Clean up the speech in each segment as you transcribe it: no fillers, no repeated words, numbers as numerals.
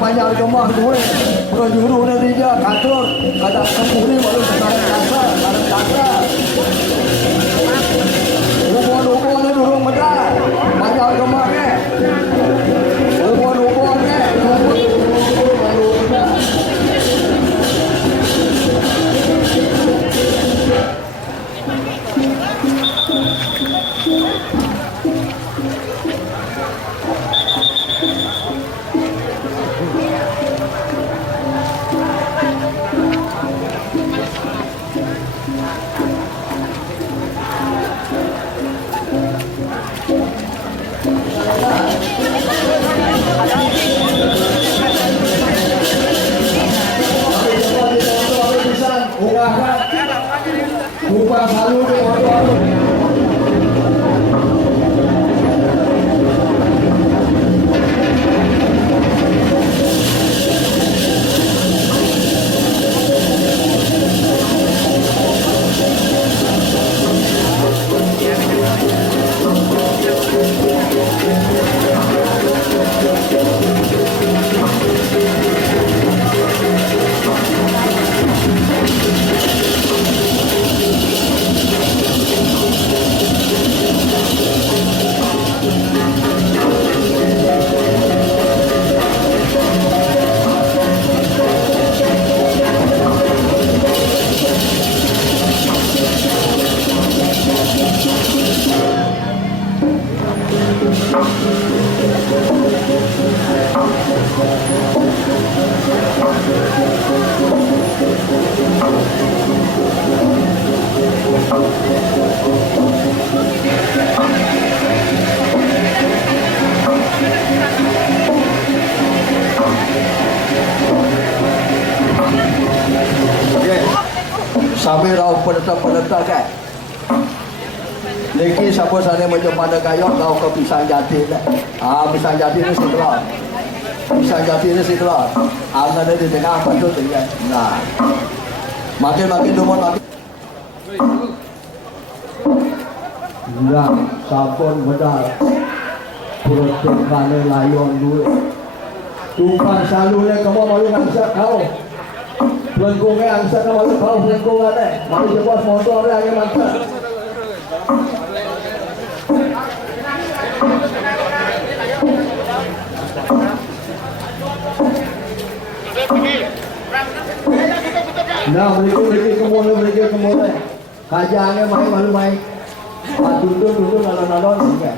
Banyak kemah gue penjuru nanti dia kantor ada kemudi baru sekarang kasar sekarang kasar ubon-ubonnya dulu medal banyak kemahnya ubon-ubonnya baru medal. Bukan selalu di orang-orang. Sampai rau penetap-penetap kan. Niki siapa sana macam pada kayok kau ke pisang jati dah. Pisang jati ni setelah. Pisang jati ni setelah. Angin di tengah apa tu tinggal. Nah. Makin dumon makin. Hilang sabun bedal. Protek kane layon duit. Tumpang selalu ni kamu malu angsa kau. Pelengkungnya angsa kau malu kau pelengkungan ni. Malu cepat motor ni angin mantap. Nah, mereka kemana? Kajiannya malu main. Tunduk nalon sehingga.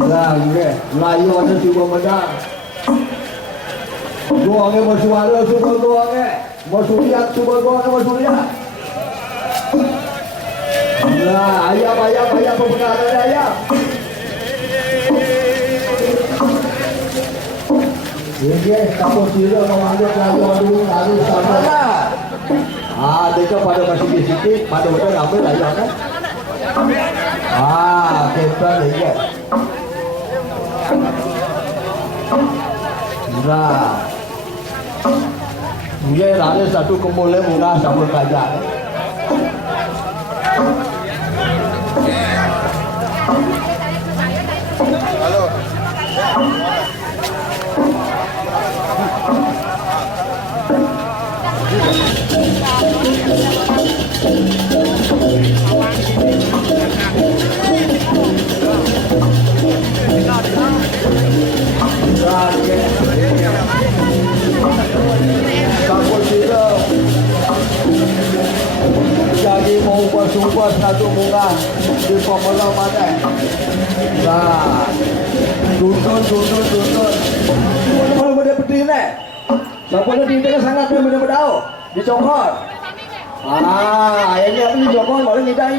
Hilang ke, layon na si Bumada. Doang ke bersuara, super doang ke. Bersuriat, super doang ke bersuriat. Nah, ayam pemenangan ayam. Ini kamu tidak mengambil layon dulu, lalu sama. Mereka pada masih sedikit, pada udah ngambil layon kan. Kita lihat. Nah, dia ada satu kemuliaan murah sama kerajaan. Halo. Jadi mau bersumpah satu bunga di Formula mana? Nah, tuntun. Kalau benda peti ni, siapa nak tinggal sangat dia benda berdau dicokot. Ini apa ni cokot? Boleh ni dah.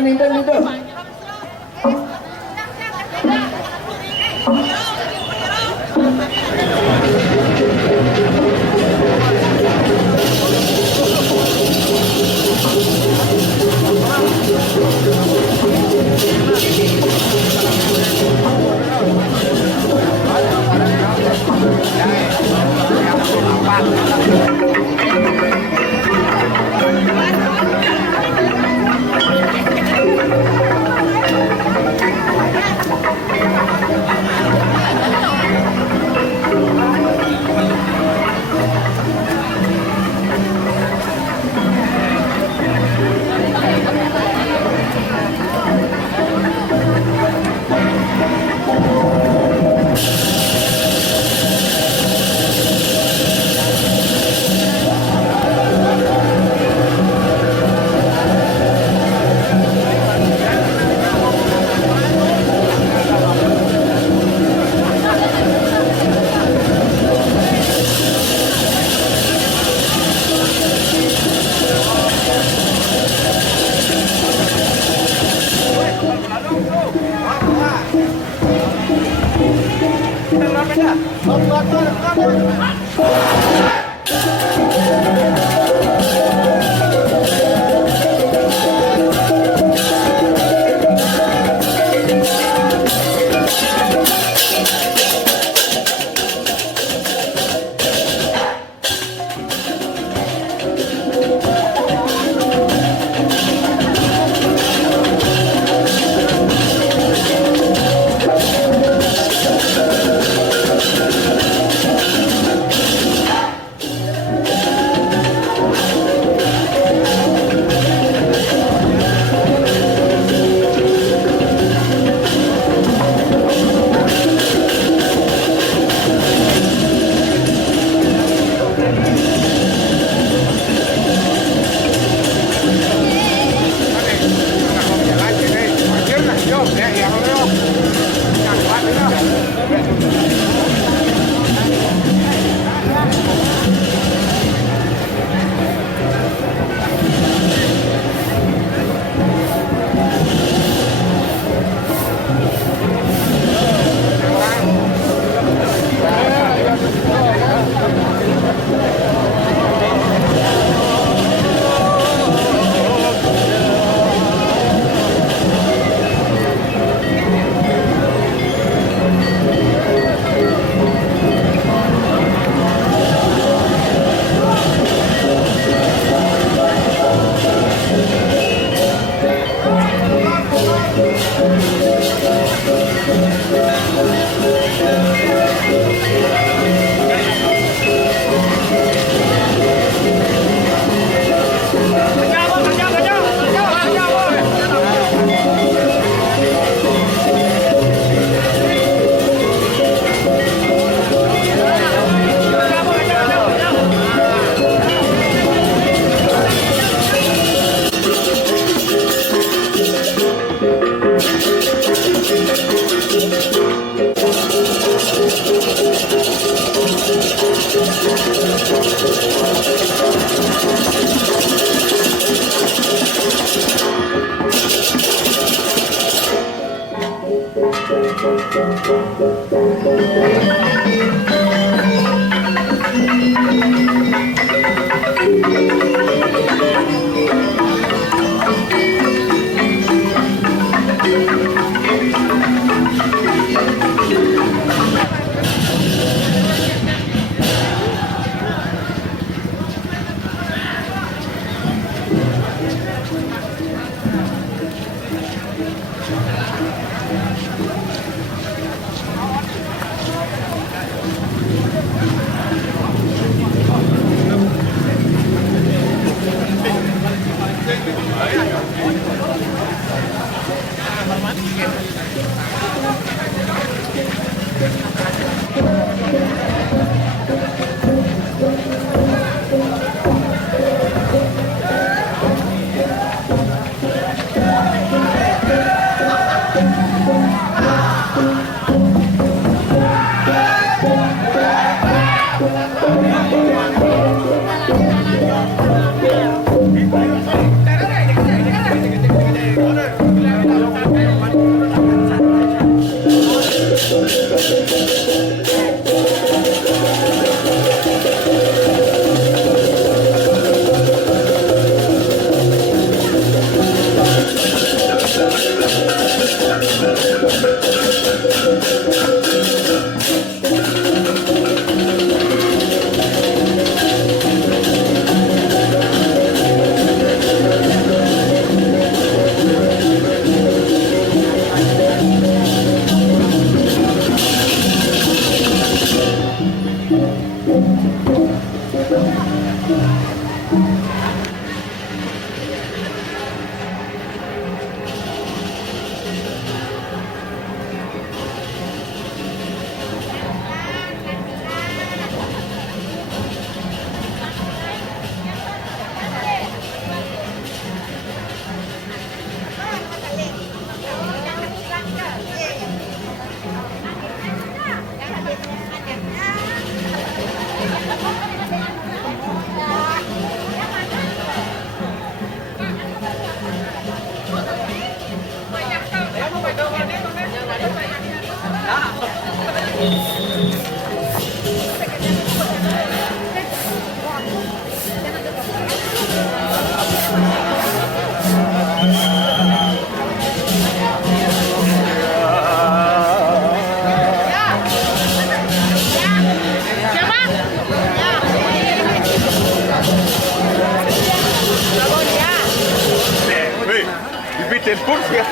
telepon ya.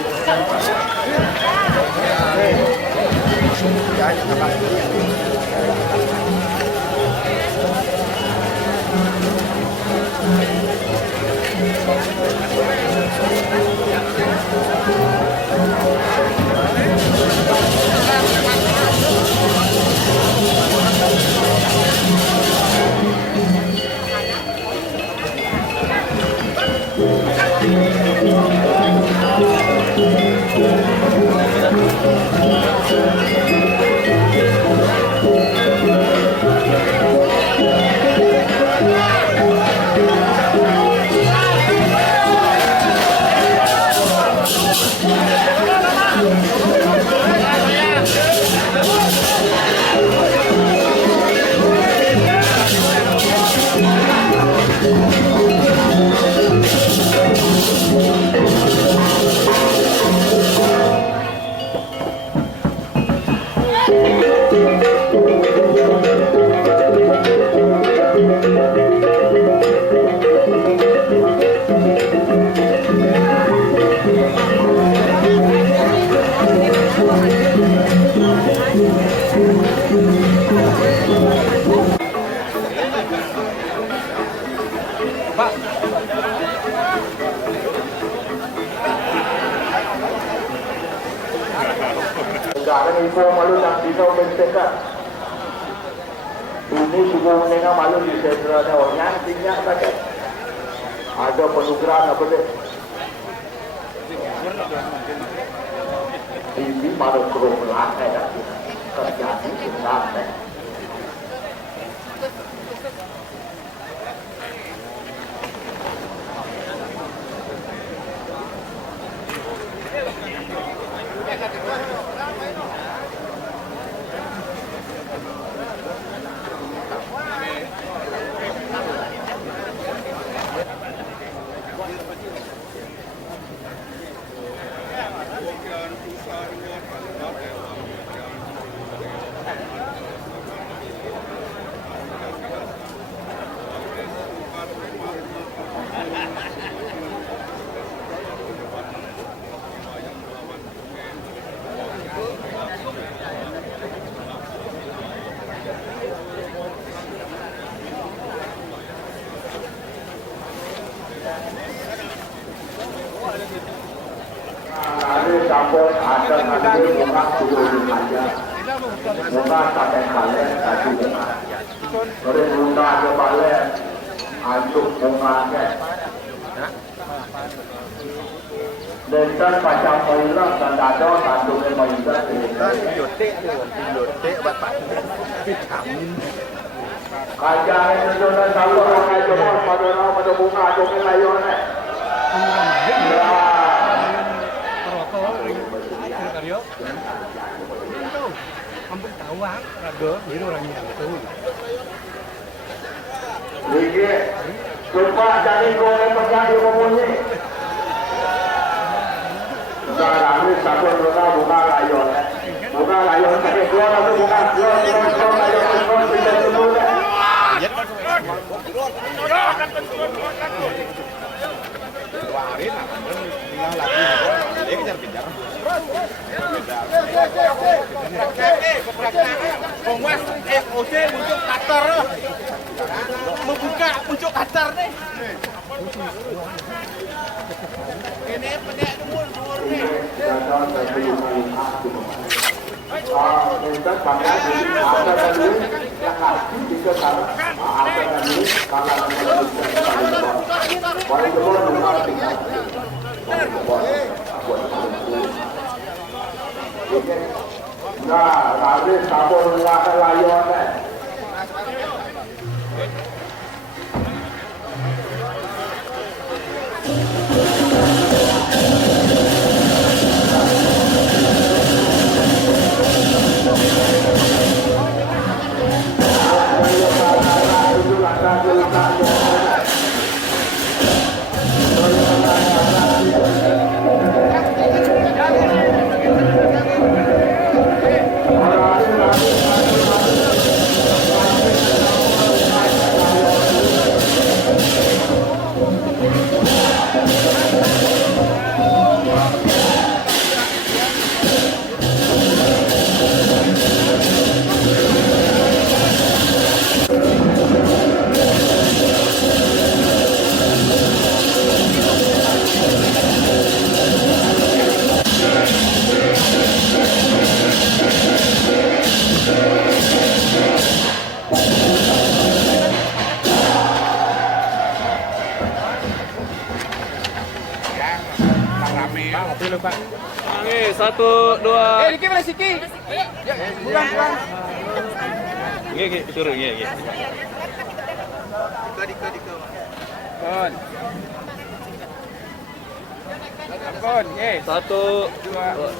Negara Ibu malu nak pisau bentekan. Ini subuh menengah malu di sentralnya orang tinggal saja. Ada penugasan apa deh? Ini malu kerumunan ada kerja di sana. campur ada nanti bunga turun aja. Bunga sampai kalian tadi bunga. Kalau bunga ke balik, antuk bunganya. Dan macam mailah dan ada satu yang mailah. Yote bapak Kajian itu dan tahu orang itu pada orang pada bunga itu melayu ni. Ya. Kampung Tawang, Raga, jadi orangnya itu. Jadi, coba cari goreng pegang di rumahnya. Sekarang ni satu bunga layon. Bunga layon tapi keluar atau bunga keluar layon kita dulu dah. Warin, tinggal lagi. Dia kejar-kejar. Penguas FOC muncul Qatar. Membuka muncul Qatar nih. Ini pendek umur nih. Minta pakai ada tadi yang hati juga karena ada tadi karena paling kebon bunga tinggal. Nah, nanti sabun nggak layon deh. Oke, 1, 2. Diki mana Siki? Bukan. Nggih, turun nggih. Dika. Kon, nggih. 1, 2.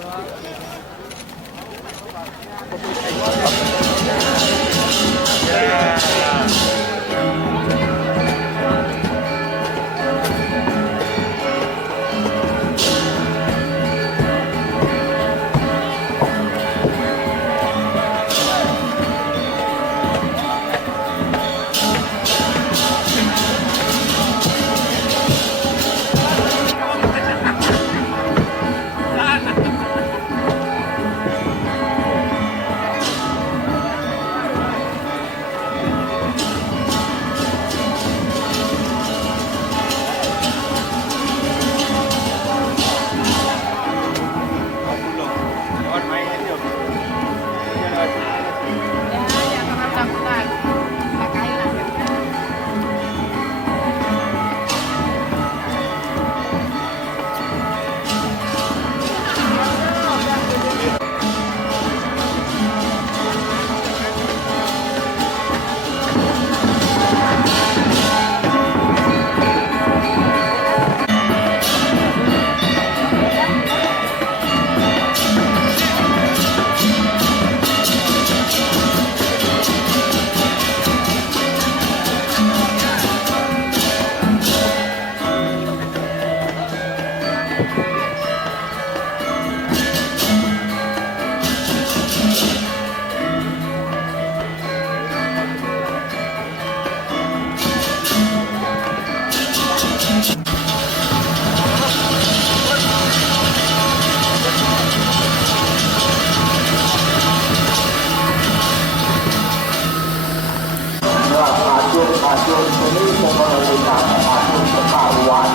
Acun ini memerlukan acun kekaruan.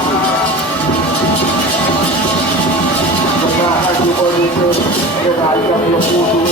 Karena acun Nasional yang bermutu